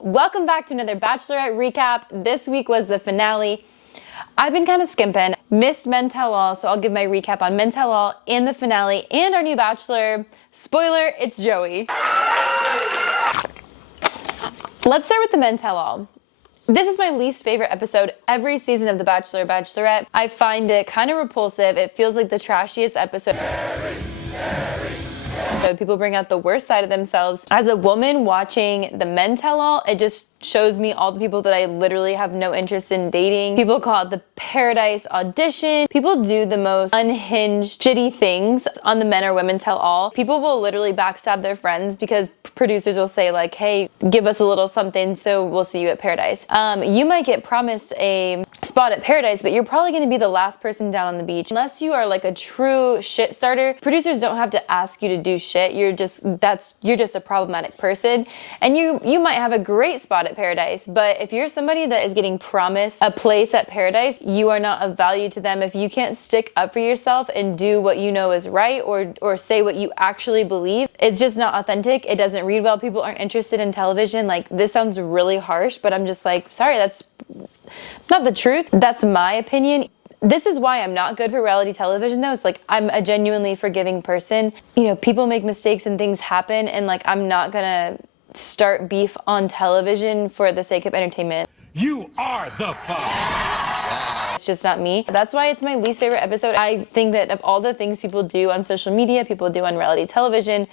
Welcome back to another Bachelorette recap. This week was the finale. I've been kind of skimping. Missed Men Tell All, so I'll give my recap on Men Tell All and the finale and our new Bachelor. Spoiler, it's Joey. Let's start with the Men Tell All. This is my least favorite episode every season of The Bachelor or Bachelorette. I find it kind of repulsive. It feels like the trashiest episode. People bring out the worst side of themselves. As a woman watching the Men Tell All, it just shows me all the people that I literally have no interest in dating. People call it the Paradise Audition. People do the most unhinged, shitty things on the Men or Women Tell All. People will literally backstab their friends because producers will say like, hey, give us a little something so we'll see you at Paradise. You might get promised a spot at Paradise, but you're probably gonna be the last person down on the beach. Unless you are like a true shit starter, producers don't have to ask you to do shit. You're just a problematic person. And you might have a great spot at Paradise, but if you're somebody that is getting promised a place at Paradise, you are not of value to them. If you can't stick up for yourself and do what you know is right or say what you actually believe, it's just not authentic. It doesn't read well. People aren't interested in television. Like, this sounds really harsh, but I'm just like, sorry, that's not the truth. That's my opinion. This is why I'm not good for reality television though. It's like, I'm a genuinely forgiving person. You know, people make mistakes and things happen, and like, I'm not gonna start beef on television for the sake of entertainment. You are the fun. It's just not me. That's why it's my least favorite episode. I think that of all the things people do on social media, people do on reality television,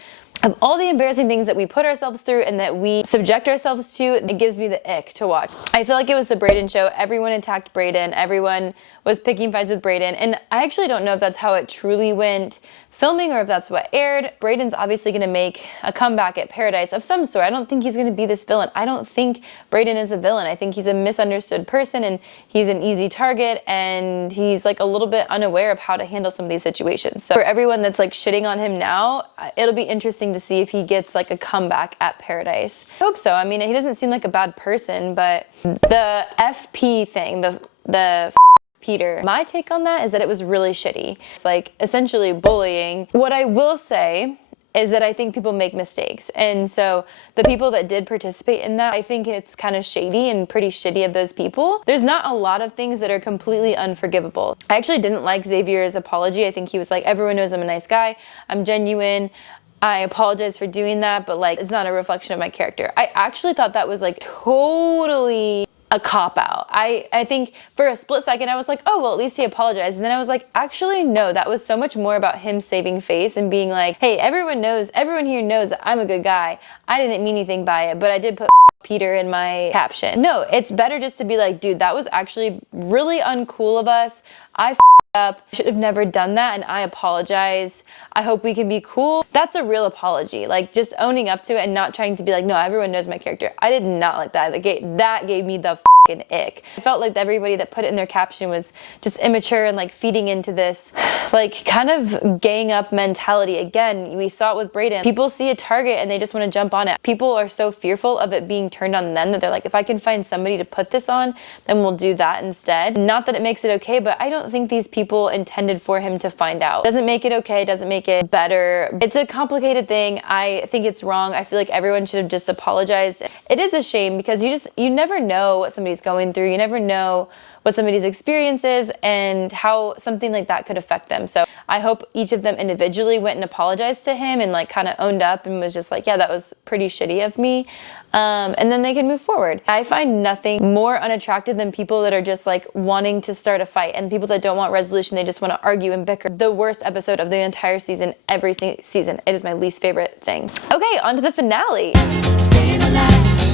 of all the embarrassing things that we put ourselves through and that we subject ourselves to, it gives me the ick to watch. I feel like it was the Brayden show. Everyone attacked Brayden. Everyone was picking fights with Brayden. And I actually don't know if that's how it truly went filming or if that's what aired. Brayden's obviously gonna make a comeback at Paradise of some sort. I don't think he's gonna be this villain. I don't think Brayden is a villain. I think he's a misunderstood person and he's an easy target and he's like a little bit unaware of how to handle some of these situations. So for everyone that's like shitting on him now, it'll be interesting to see if he gets like a comeback at Paradise. I hope so. I mean, he doesn't seem like a bad person, but the FP thing, the Peter. My take on that is that it was really shitty. It's like essentially bullying. What I will say is that I think people make mistakes. And so the people that did participate in that, I think it's kind of shady and pretty shitty of those people. There's not a lot of things that are completely unforgivable. I actually didn't like Xavier's apology. I think he was like, everyone knows I'm a nice guy. I'm genuine. I apologize for doing that, but like, it's not a reflection of my character. I actually thought that was like totally a cop-out. I think for a split second I was like, oh, well, at least he apologized. And then I was like, actually, no, that was so much more about him saving face and being like, hey, everyone here knows that I'm a good guy. I didn't mean anything by it, but I did put Peter in my caption. No, it's better just to be like, dude, that was actually really uncool of us. I up. I should have never done that and I apologize. I hope we can be cool. That's a real apology. Like, just owning up to it and not trying to be like, no, everyone knows my character. I did not like that. That gave me the fucking ick. I felt like everybody that put it in their caption was just immature and like feeding into this like kind of gang up mentality. Again, we saw it with Brayden. People see a target and they just want to jump on it. People are so fearful of it being turned on them that they're like, if I can find somebody to put this on, then we'll do that instead. Not that it makes it okay, but I don't think these people intended for him to find out. Doesn't make it okay, doesn't make it better. It's a complicated thing. I think it's wrong. I feel like everyone should have just apologized. It is a shame because you never know what somebody's going through. You never know what somebody's experience is and how something like that could affect them. So I hope each of them individually went and apologized to him and like kind of owned up and was just like, yeah, that was pretty shitty of me. And then they can move forward. I find nothing more unattractive than people that are just like wanting to start a fight and people that don't want resolution. They just want to argue and bicker. The worst episode of the entire season, every season. It is my least favorite thing. Okay, on to the finale.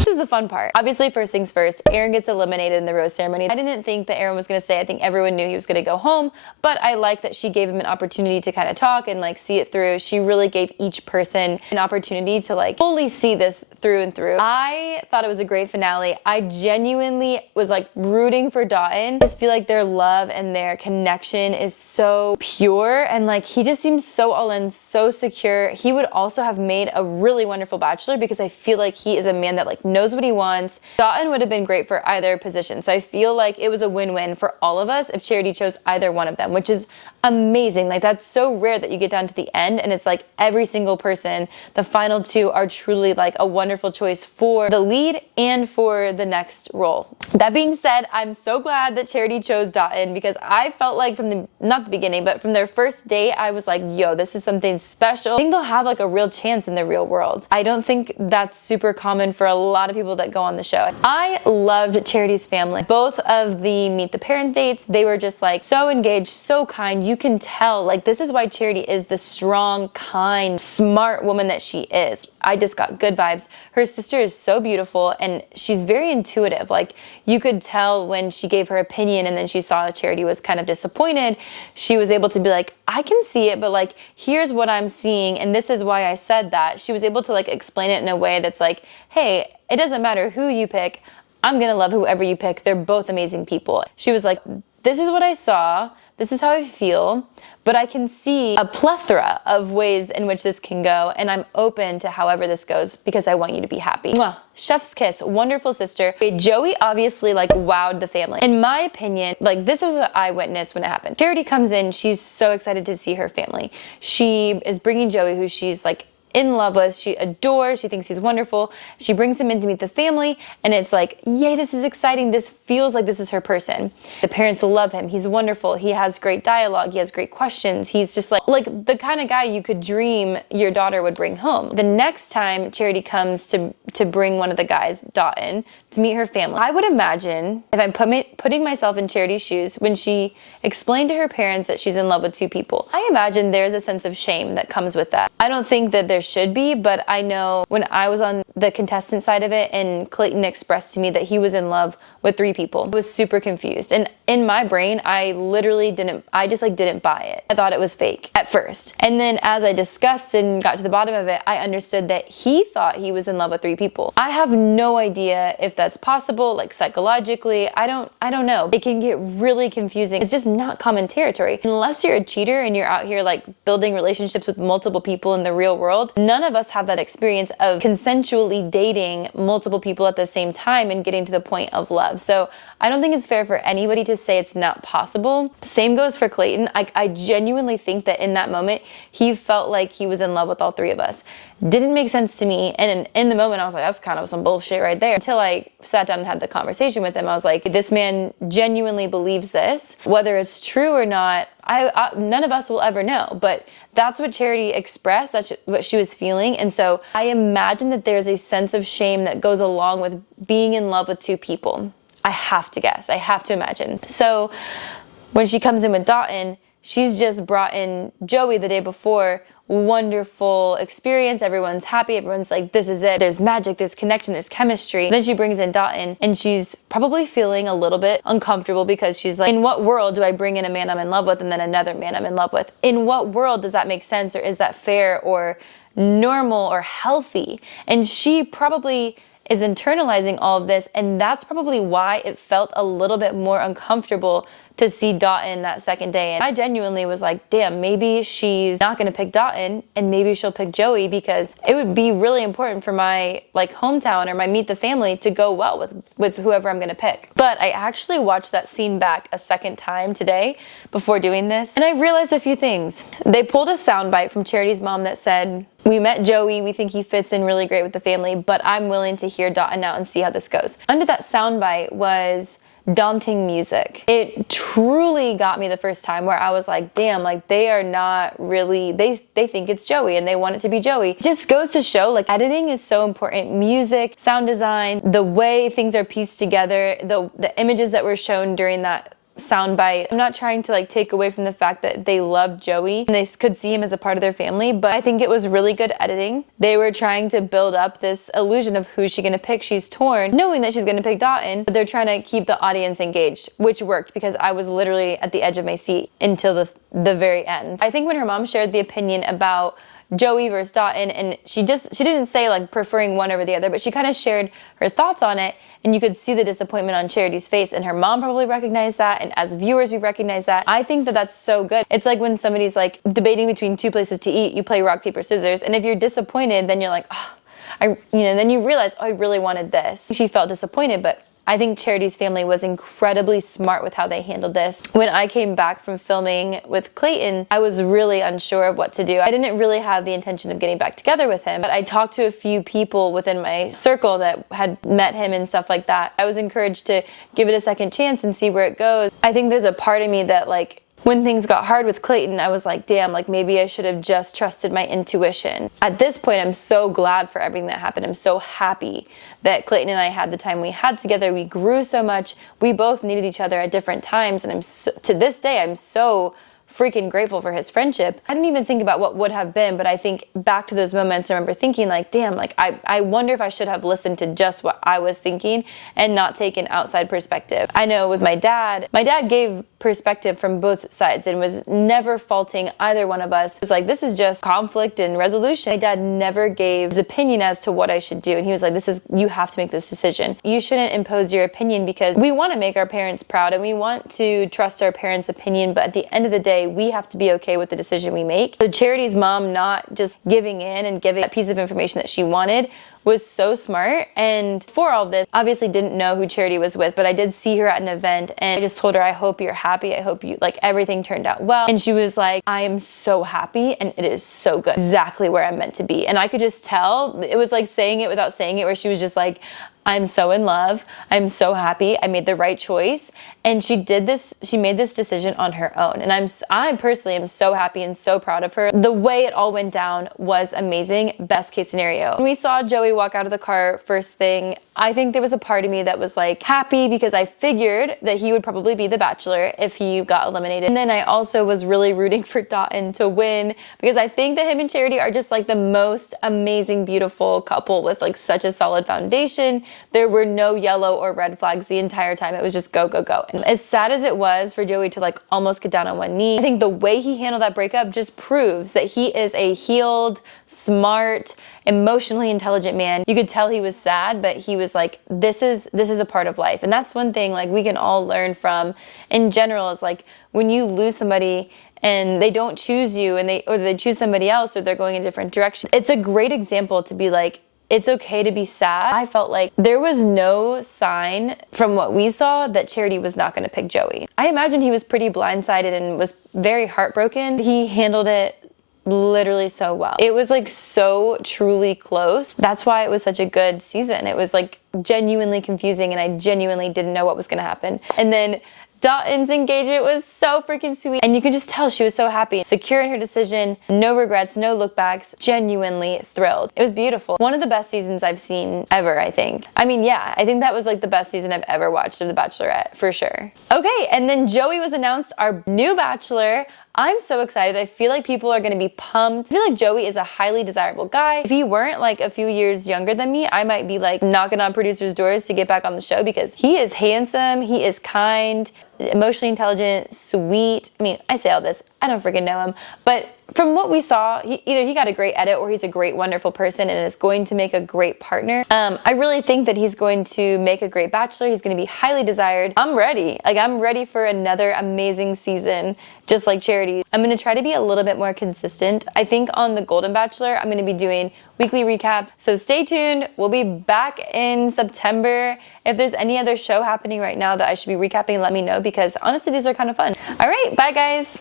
This is the fun part. Obviously, first things first, Aaron gets eliminated in the rose ceremony. I didn't think that Aaron was gonna stay. I think everyone knew he was gonna go home, but I like that she gave him an opportunity to kind of talk and like see it through. She really gave each person an opportunity to like fully see this through and through. I thought it was a great finale. I genuinely was like rooting for Dotun. I just feel like their love and their connection is so pure and like he just seems so all in, so secure. He would also have made a really wonderful bachelor because I feel like he is a man that like knows what he wants. Dotun would have been great for either position. So I feel like it was a win-win for all of us if Charity chose either one of them, which is amazing. Like, that's so rare that you get down to the end and it's like every single person, the final two are truly like a wonderful choice for the lead and for the next role. That being said, I'm so glad that Charity chose Dotun because I felt like from the, not the beginning, but from their first date, I was like, yo, this is something special. I think they'll have like a real chance in the real world. I don't think that's super common for a lot of people that go on the show. I loved Charity's family. Both of the Meet the Parent dates, they were just like so engaged, so kind. You can tell, like, this is why Charity is the strong, kind, smart woman that she is. I just got good vibes. Her sister is so beautiful and she's very intuitive. Like, you could tell when she gave her opinion and then she saw Charity was kind of disappointed, she was able to be like, I can see it, but like, here's what I'm seeing and this is why I said that. She was able to like explain it in a way that's like, hey, it doesn't matter who you pick, I'm gonna love whoever you pick. They're both amazing people. She was like, this is what I saw, this is how I feel, but I can see a plethora of ways in which this can go, and I'm open to however this goes because I want you to be happy. Mwah. Chef's kiss, wonderful sister. Joey obviously like wowed the family. In my opinion, like this was an eyewitness when it happened. Charity comes in, she's so excited to see her family. She is bringing Joey, who she's like in love with, she adores, she thinks he's wonderful. She brings him in to meet the family and it's like, yay, this is exciting. This feels like this is her person. The parents love him. He's wonderful. He has great dialogue. He has great questions. He's just like the kind of guy you could dream your daughter would bring home. The next time Charity comes to bring one of the guys, Dotun, to meet her family, I would imagine, if I'm putting myself in Charity's shoes, when she explained to her parents that she's in love with two people, I imagine there's a sense of shame that comes with that. I don't think that there should be, but I know when I was on the contestant side of it and Clayton expressed to me that he was in love with three people, I was super confused. And in my brain, I just didn't buy it. I thought it was fake at first. And then as I discussed and got to the bottom of it, I understood that he thought he was in love with three people. I have no idea if that's possible, like psychologically. I don't know. It can get really confusing. It's just not common territory. Unless you're a cheater and you're out here like building relationships with multiple people in the real world, none of us have that experience of consensually dating multiple people at the same time and getting to the point of love. So I don't think it's fair for anybody to say it's not possible. Same goes for Clayton. I genuinely think that in that moment, he felt like he was in love with all three of us. Didn't make sense to me. And in the moment, I was like, that's kind of some bullshit right there. Until I sat down and had the conversation with him, I was like, this man genuinely believes this. Whether it's true or not, none of us will ever know. But that's what Charity expressed. That's what she was feeling. And so I imagine that there's a sense of shame that goes along with being in love with two people. I have to guess. I have to imagine. So when she comes in with Dotun, she's just brought in Joey the day before. Wonderful experience. Everyone's happy. Everyone's like, this is it. There's magic, there's connection, there's chemistry. Then she brings in Dotun and she's probably feeling a little bit uncomfortable because she's like, in what world do I bring in a man I'm in love with and then another man I'm in love with? In what world does that make sense, or is that fair or normal or healthy? And she probably is internalizing all of this, and that's probably why it felt a little bit more uncomfortable to see Dotun that second day. And I genuinely was like, damn, maybe she's not gonna pick Dotun and maybe she'll pick Joey, because it would be really important for my like hometown or my meet the family to go well with whoever I'm gonna pick. But I actually watched that scene back a second time today before doing this, and I realized a few things. They pulled a soundbite from Charity's mom that said, we met Joey, we think he fits in really great with the family, but I'm willing to hear Dotun out and see how this goes. Under that soundbite was daunting music. It truly got me the first time, where I was like, damn, like they are not really, they think it's Joey and they want it to be Joey. It just goes to show, like, editing is so important. Music, sound design, the way things are pieced together, the images that were shown during that soundbite. I'm not trying to like take away from the fact that they loved Joey and they could see him as a part of their family, but I think it was really good editing. They were trying to build up this illusion of who's she gonna pick. She's torn, knowing that she's gonna pick Dotun, but they're trying to keep the audience engaged, which worked because I was literally at the edge of my seat until the very end. I think when her mom shared the opinion about Joey versus Dotun, and she didn't say like preferring one over the other, but she kind of shared her thoughts on it, and you could see the disappointment on Charity's face, and her mom probably recognized that, and as viewers we recognize that. I think that that's so good. It's like when somebody's like debating between two places to eat, you play rock, paper, scissors, and if you're disappointed, then you're like, oh, then you realize, oh, I really wanted this. She felt disappointed, but I think Charity's family was incredibly smart with how they handled this. When I came back from filming with Clayton, I was really unsure of what to do. I didn't really have the intention of getting back together with him, but I talked to a few people within my circle that had met him and stuff like that. I was encouraged to give it a second chance and see where it goes. I think there's a part of me that, like, when things got hard with Clayton, I was like, damn, like maybe I should have just trusted my intuition. At this point, I'm so glad for everything that happened. I'm so happy that Clayton and I had the time we had together. We grew so much. We both needed each other at different times. And to this day, I'm so freaking grateful for his friendship. I didn't even think about what would have been, but I think back to those moments, I remember thinking like, damn, like I wonder if I should have listened to just what I was thinking and not taken outside perspective. I know with my dad gave perspective from both sides and was never faulting either one of us. It was like, this is just conflict and resolution. My dad never gave his opinion as to what I should do. And he was like, you have to make this decision. You shouldn't impose your opinion because we want to make our parents proud and we want to trust our parents' opinion. But at the end of the day, we have to be okay with the decision we make. So Charity's mom not just giving in and giving that piece of information that she wanted was so smart. And for all of this, obviously didn't know who Charity was with, but I did see her at an event and I just told her, I hope you're happy. I hope you, like, everything turned out well. And she was like, I am so happy and it is so good. Exactly where I'm meant to be. And I could just tell, it was like saying it without saying it, where she was just like, I'm so in love. I'm so happy. I made the right choice. And she made this decision on her own. And I personally am so happy and so proud of her. The way it all went down was amazing. Best case scenario. When we saw Joey walk out of the car first thing, I think there was a part of me that was like happy because I figured that he would probably be the Bachelor if he got eliminated. And then I also was really rooting for Dotun to win because I think that him and Charity are just like the most amazing, beautiful couple with like such a solid foundation. There were no yellow or red flags the entire time. It was just go, go, go. And as sad as it was for Joey to like almost get down on one knee, I think the way he handled that breakup just proves that he is a healed, smart, emotionally intelligent man. You could tell he was sad, but he was like, this is a part of life. And that's one thing like we can all learn from in general is like when you lose somebody and they don't choose you and they choose somebody else or they're going in a different direction. It's a great example to be like, it's okay to be sad. I felt like there was no sign from what we saw that Charity was not going to pick Joey. I imagine he was pretty blindsided and was very heartbroken. He handled it literally so well. It was like so truly close. That's why it was such a good season. It was like genuinely confusing and I genuinely didn't know what was going to happen. And then Dotun's engagement was so freaking sweet. And you could just tell she was so happy. Secure in her decision, no regrets, no look backs, genuinely thrilled. It was beautiful. One of the best seasons I've seen ever, I think. I mean, yeah, I think that was like the best season I've ever watched of The Bachelorette, for sure. Okay, and then Joey was announced our new Bachelor. I'm so excited. I feel like people are going to be pumped. I feel like Joey is a highly desirable guy. If he weren't like a few years younger than me, I might be like knocking on producers' doors to get back on the show because he is handsome, he is kind, emotionally intelligent, sweet. I mean, I say all this. I don't freaking know him. But from what we saw, either he got a great edit or he's a great, wonderful person and is going to make a great partner. I really think that he's going to make a great Bachelor. He's going to be highly desired. I'm ready. Like, I'm ready for another amazing season, just like Charity. I'm going to try to be a little bit more consistent. I think on the Golden Bachelor, I'm going to be doing weekly recap. So stay tuned. We'll be back in September. If there's any other show happening right now that I should be recapping, let me know because honestly, these are kind of fun. All right, bye guys.